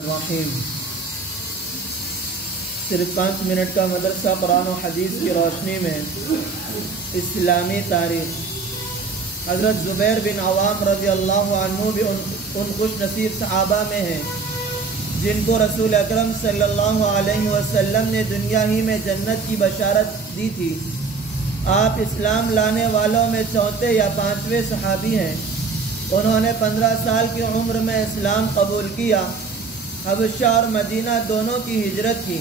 الرحیم۔ صرف 5 منٹ کا مدرسہ قرآن و حدیث کی روشنی میں اسلامی تاریخ۔ حضرت زبیر بن عوام رضی اللہ عنہ بھی ان خوش نصیب صحابہ میں ہیں جن کو رسول اکرم صلی اللہ علیہ وسلم نے دنیا ہی میں جنت کی بشارت دی تھی۔ آپ اسلام لانے والوں میں چوتھے یا 5ویں صحابی ہیں۔ انہوں نے 15 سال کی عمر میں اسلام قبول کیا، حبشہ اور مدینہ دونوں کی ہجرت کی،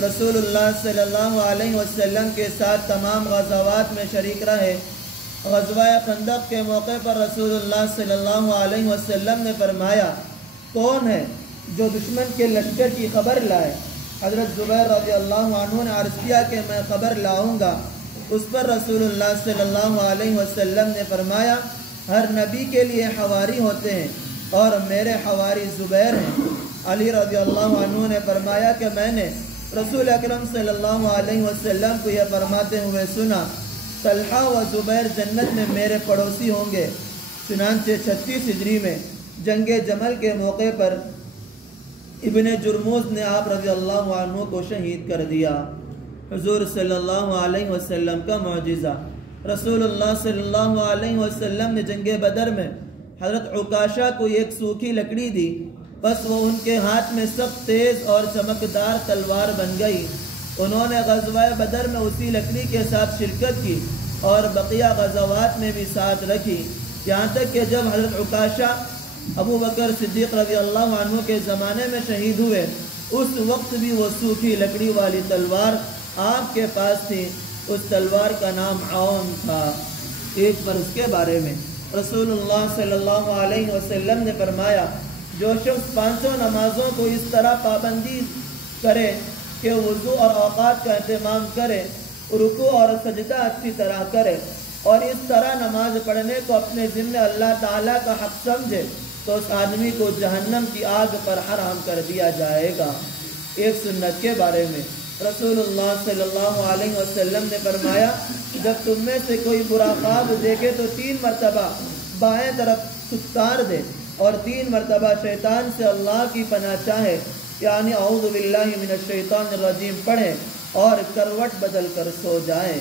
رسول اللہ صلی اللہ علیہ وسلم کے ساتھ تمام غزوات میں شریک رہے۔ غزوہ خندق کے موقع پر رسول اللہ صلی اللہ علیہ وسلم نے فرمایا، کون ہے جو دشمن کے لشکر کی خبر لائے؟ حضرت زبیر رضی اللہ عنہ نے عرض کیا کہ میں خبر لاؤں گا۔ اس پر رسول اللہ صلی اللہ علیہ وسلم نے فرمایا، ہر نبی کے لیے حواری ہوتے ہیں اور میرے حواری زبیر ہیں۔ علی رضی اللہ عنہ نے فرمایا کہ میں نے رسول اکرم صلی اللہ علیہ وسلم کو یہ فرماتے ہوئے سنا، طلحہ و زبیر جنت میں میرے پڑوسی ہوں گے۔ چنانچہ 36 ہجری میں جنگ جمل کے موقع پر ابن جرموز نے آپ رضی اللہ عنہ کو شہید کر دیا۔ حضور صلی اللہ علیہ وسلم کا معجزہ۔ رسول اللہ صلی اللہ علیہ وسلم نے جنگ بدر میں حضرت عکاشہ کو ایک سوکھی لکڑی دی، بس وہ ان کے ہاتھ میں سخت تیز اور چمکدار تلوار بن گئی۔ انہوں نے غزوہ بدر میں اسی لکڑی کے ساتھ شرکت کی اور بقیہ غزوات میں بھی ساتھ رکھی، یہاں تک کہ جب حضرت عکاشہ ابو بکر صدیق رضی اللہ عنہ کے زمانے میں شہید ہوئے، اس وقت بھی وہ سوکھی لکڑی والی تلوار آپ کے پاس تھی۔ اس تلوار کا نام عون تھا۔ ایک فرض کے بارے میں رسول اللہ صلی اللہ علیہ وسلم نے فرمایا، جو شخص 500 نمازوں کو اس طرح پابندی کرے کہ وضو اور اوقات کا اہتمام کرے، رکوع اور سجدہ اچھی طرح کرے اور اس طرح نماز پڑھنے کو اپنے ذمہ اللہ تعالیٰ کا حق سمجھے، تو اس آدمی کو جہنم کی آگ پر حرام کر دیا جائے گا۔ ایک سنت کے بارے میں رسول اللہ صلی اللہ علیہ وسلم نے فرمایا، جب تم میں سے کوئی برا خواب دیکھے تو 3 مرتبہ بائیں طرف سکتار دے اور 3 مرتبہ شیطان سے اللہ کی پناہ چاہے، یعنی اعوذ باللہ من الشیطان الرجیم پڑھے اور کروٹ بدل کر سو جائے۔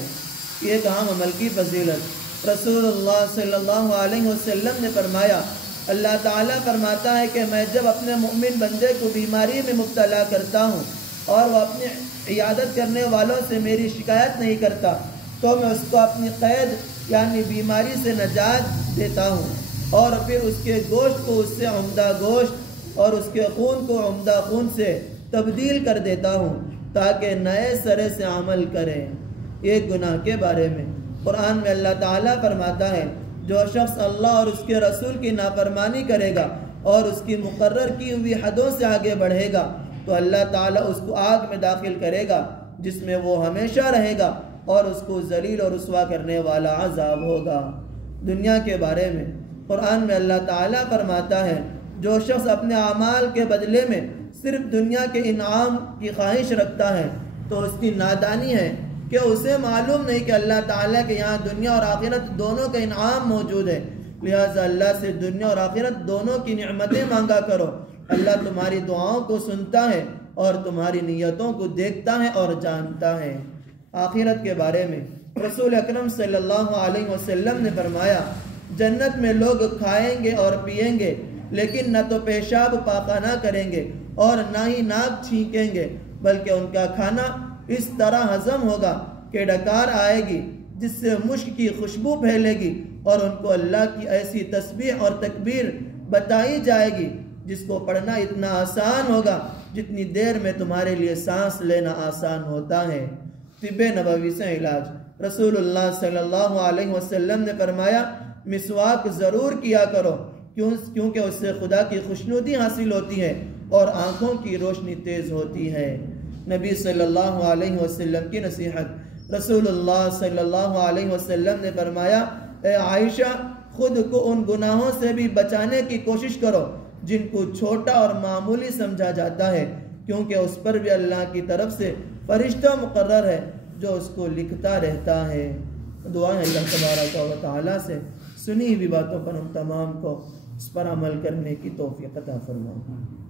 ایک عام عمل کی فضیلت۔ رسول اللہ صلی اللہ علیہ وسلم نے فرمایا، اللہ تعالیٰ فرماتا ہے کہ میں جب اپنے مؤمن بندے کو بیماری میں مبتلا کرتا ہوں اور وہ اپنی عیادت کرنے والوں سے میری شکایت نہیں کرتا، تو میں اس کو اپنی قید یعنی بیماری سے نجات دیتا ہوں اور پھر اس کے گوشت کو اس سے عمدہ گوشت اور اس کے خون کو عمدہ خون سے تبدیل کر دیتا ہوں تاکہ نئے سرے سے عمل کریں۔ ایک گناہ کے بارے میں قرآن میں اللہ تعالیٰ فرماتا ہے، جو شخص اللہ اور اس کے رسول کی نافرمانی کرے گا اور اس کی مقرر کی ہوئی حدوں سے آگے بڑھے گا تو اللہ تعالیٰ اس کو آگ میں داخل کرے گا جس میں وہ ہمیشہ رہے گا اور اس کو ذلیل اور رسوا کرنے والا عذاب ہوگا۔ دنیا کے بارے میں قرآن میں اللہ تعالیٰ فرماتا ہے، جو شخص اپنے اعمال کے بدلے میں صرف دنیا کے انعام کی خواہش رکھتا ہے تو اس کی نادانی ہے کہ اسے معلوم نہیں کہ اللہ تعالیٰ کے یہاں دنیا اور آخرت دونوں کا انعام موجود ہے، لہٰذا اللہ سے دنیا اور آخرت دونوں کی نعمتیں مانگا کرو۔ اللہ تمہاری دعاؤں کو سنتا ہے اور تمہاری نیتوں کو دیکھتا ہے اور جانتا ہے۔ آخرت کے بارے میں رسول اکرم صلی اللہ علیہ وسلم نے فرمایا، جنت میں لوگ کھائیں گے اور پئیں گے لیکن نہ تو پیشاب پاخانہ کریں گے اور نہ ہی ناک چھینکیں گے، بلکہ ان کا کھانا اس طرح ہضم ہوگا کہ ڈکار آئے گی جس سے مشک کی خوشبو پھیلے گی اور ان کو اللہ کی ایسی تسبیح اور تکبیر بتائی جائے گی جس کو پڑھنا اتنا آسان ہوگا جتنی دیر میں تمہارے لیے سانس لینا آسان ہوتا ہے۔ طب نبوی سے علاج۔ رسول اللہ صلی اللہ علیہ وسلم نے فرمایا، مسواک ضرور کیا کرو کیونکہ اس سے خدا کی خوشنودی حاصل ہوتی ہے اور آنکھوں کی روشنی تیز ہوتی ہے۔ نبی صلی اللہ علیہ وسلم کی نصیحت۔ رسول اللہ صلی اللہ علیہ وسلم نے فرمایا، اے عائشہ، خود کو ان گناہوں سے بھی بچانے کی کوشش کرو جن کو چھوٹا اور معمولی سمجھا جاتا ہے، کیونکہ اس پر بھی اللہ کی طرف سے فرشتہ مقرر ہے جو اس کو لکھتا رہتا ہے۔ دعا ہے اللہ تبارک و تعالیٰ سے سنی ہوئی باتوں پر ہم تمام کو اس پر عمل کرنے کی توفیق عطا فرمائے۔